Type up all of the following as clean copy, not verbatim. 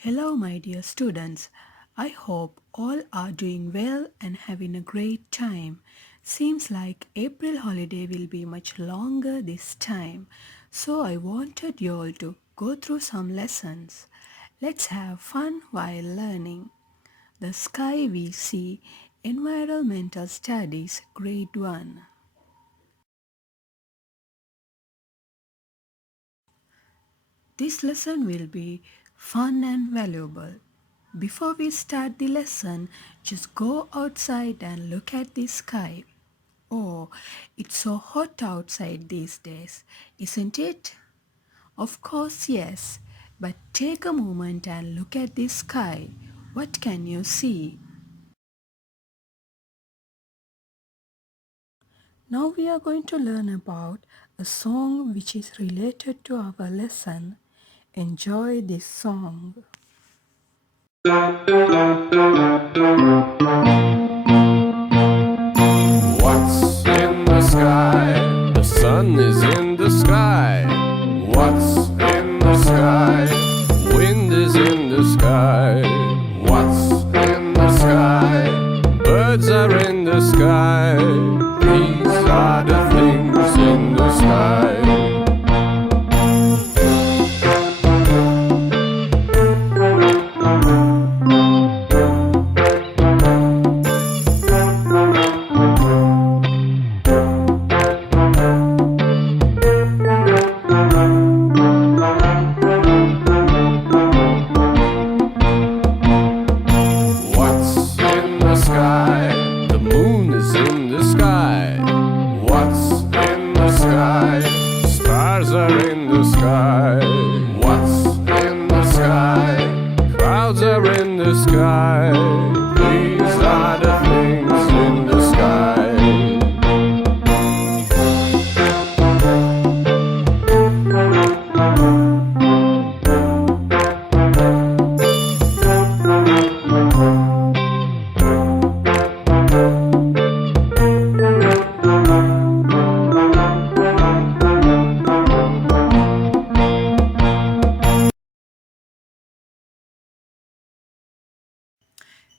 Hello, my dear students. I hope all are doing well and having a great time. Seems like April holiday will be much longer this time, so I wanted you all to go through some lessons. Let's have fun while learning. The sky we see, Environmental Studies, Grade 1. This lesson will be fun and valuable. Before we start the lesson, just go outside and look at the sky. Oh, it's so hot outside these days, isn't it? Of course, yes. But take a moment and look at the sky. What can you see? Now we are going to learn about a song which is related to our lesson. Enjoy this song. What's in the sky? The sun is in the sky. What's in the sky? Wind is in the sky. What's in the sky? Birds are in the sky. These are the things in the sky. What's in the sky? The moon is in the sky. What's in the sky? Stars are in the sky. What's in the sky? Clouds are in the sky. These are the things in the sky.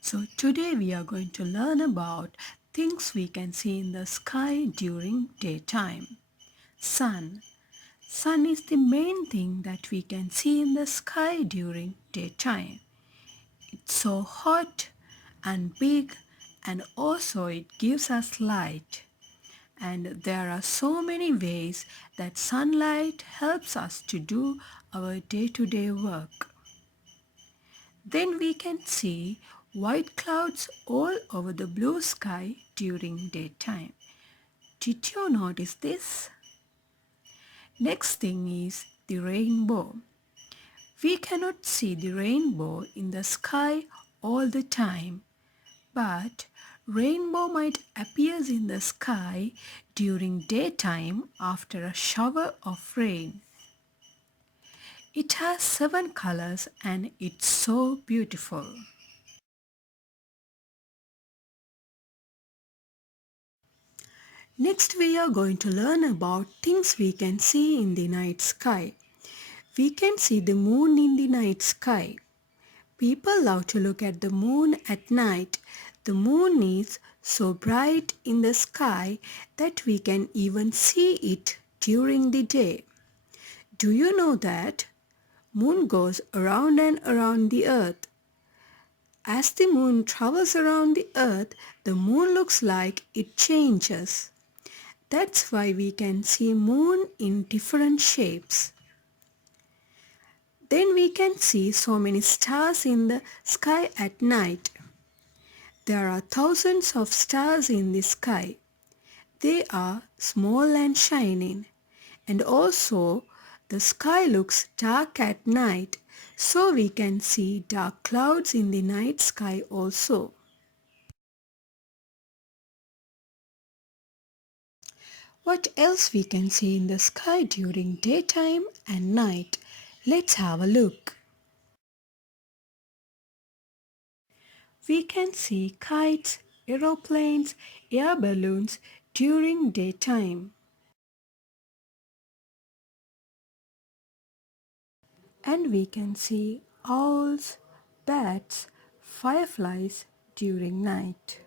So today we are going to learn about things we can see in the sky during daytime. Sun. Sun is the main thing that we can see in the sky during daytime. It's so hot and big, and also it gives us light. And there are so many ways that sunlight helps us to do our day-to-day work. Then we can see white clouds all over the blue sky during daytime. Did you notice this? Next thing is the rainbow. We cannot see the rainbow in the sky all the time, but rainbow might appear in the sky during daytime after a shower of rain. It has 7 colors and it's so beautiful. Next we are going to learn about things we can see in the night sky. We can see the moon in the night sky. People love to look at the moon at night. The moon is so bright in the sky that we can even see it during the day. Do you know that moon goes around and around the earth? As the moon travels around the earth, the moon looks like it changes. That's why we can see moon in different shapes. Then we can see so many stars in the sky at night. There are thousands of stars in the sky. They are small and shining. And also the sky looks dark at night, so we can see dark clouds in the night sky also. What else we can see in the sky during daytime and night? Let's have a look. We can see kites, aeroplanes, air balloons during daytime. And we can see owls, bats, fireflies during night.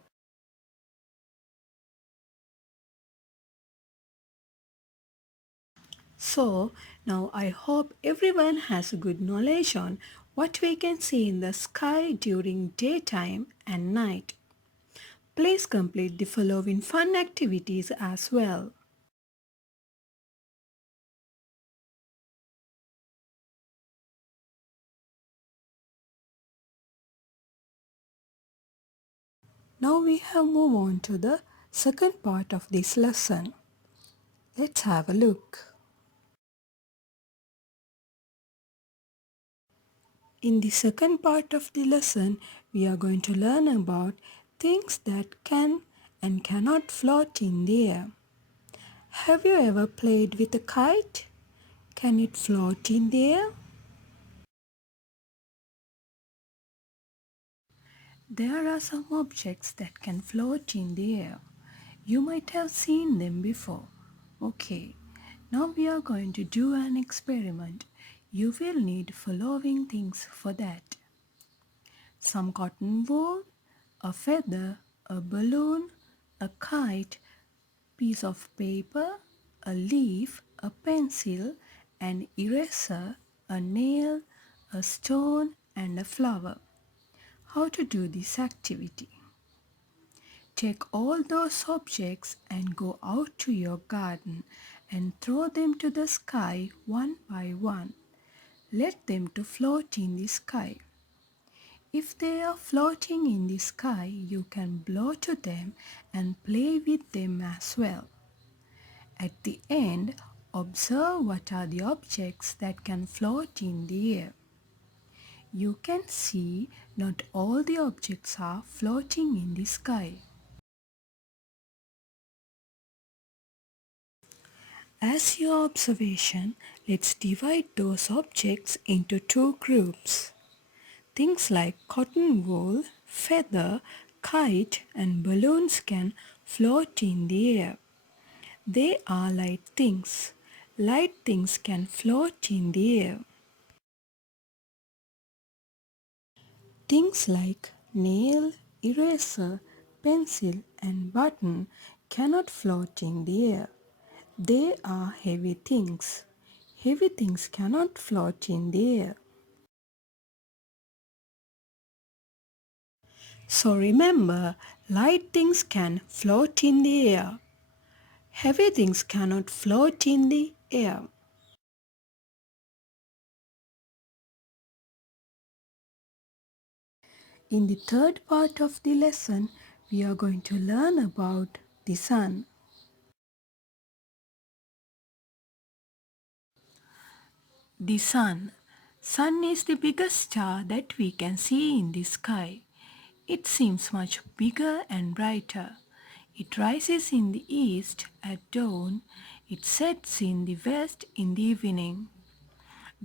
So now I hope everyone has a good knowledge on what we can see in the sky during daytime and night. Please complete the following fun activities as well. Now we have moved on to the second part of this lesson. Let's have a look. In the second part of the lesson, we are going to learn about things that can and cannot float in the air. Have you ever played with a kite? Can it float in the air? There are some objects that can float in the air. You might have seen them before. Okay, now we are going to do an experiment. You will need following things for that. Some cotton wool, a feather, a balloon, a kite, piece of paper, a leaf, a pencil, an eraser, a nail, a stone and a flower. How to do this activity? Take all those objects and go out to your garden and throw them to the sky one by one. Let them to float in the sky. If they are floating in the sky, you can blow to them and play with them as well. At the end, observe what are the objects that can float in the air. You can see not all the objects are floating in the sky. As your observation, let's divide those objects into two groups. Things like cotton wool, feather, kite and balloons can float in the air. They are light things. Light things can float in the air. Things like nail, eraser, pencil and button cannot float in the air. They are heavy things. Heavy things cannot float in the air. So remember, light things can float in the air. Heavy things cannot float in the air. In the third part of the lesson, we are going to learn about the sun. The sun. Sun is the biggest star that we can see in the sky. It seems much bigger and brighter. It rises in the east at dawn. It sets in the west in the evening.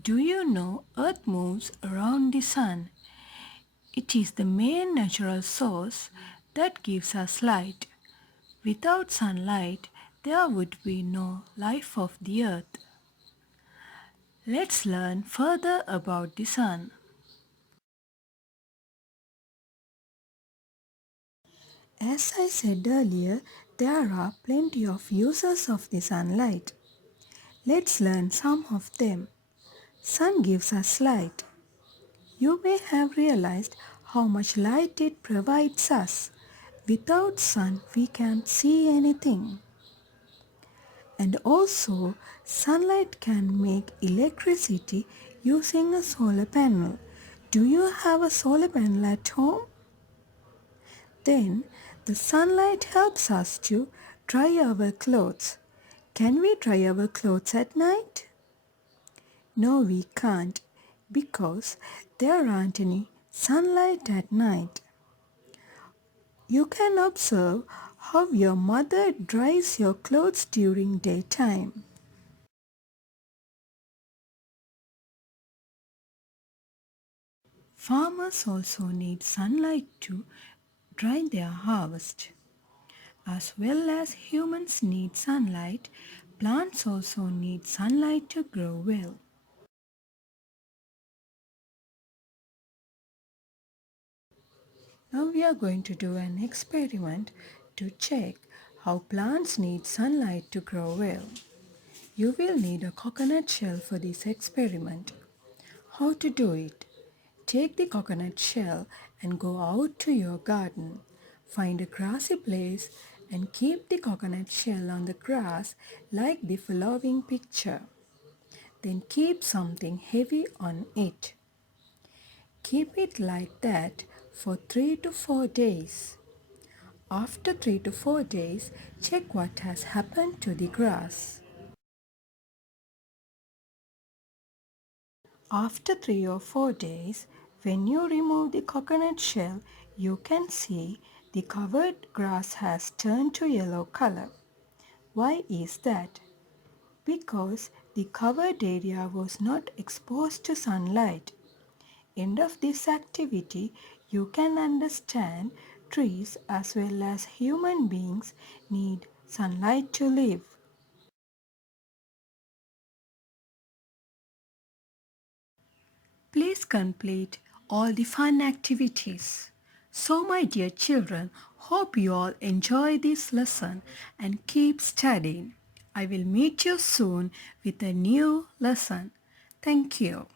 Do you know Earth moves around the sun? It is the main natural source that gives us light. Without sunlight, there would be no life of the earth. Let's learn further about the sun. As I said earlier, there are plenty of uses of the sunlight. Let's learn some of them. Sun gives us light. You may have realized how much light it provides us. Without sun, we can't see anything. And also, sunlight can make electricity using a solar panel. Do you have a solar panel at home? Then, the sunlight helps us to dry our clothes. Can we dry our clothes at night? No, we can't because there aren't any sunlight at night. You can observe how your mother dries your clothes during daytime. Farmers also need sunlight to dry their harvest. As well as humans need sunlight, plants also need sunlight to grow well. Now we are going to do an experiment to check how plants need sunlight to grow well. You will need a coconut shell for this experiment. How to do it? Take the coconut shell and go out to your garden. Find a grassy place and keep the coconut shell on the grass like the following picture. Then keep something heavy on it. Keep it like that for 3 to 4 days. After 3 to 4 days, check what has happened to the grass. After 3 or 4 days, when you remove the coconut shell, you can see the covered grass has turned to yellow color. Why is that? Because the covered area was not exposed to sunlight. End of this activity, you can understand trees as well as human beings need sunlight to live. Please complete all the fun activities. So my dear children, hope you all enjoy this lesson and keep studying. I will meet you soon with a new lesson. Thank you.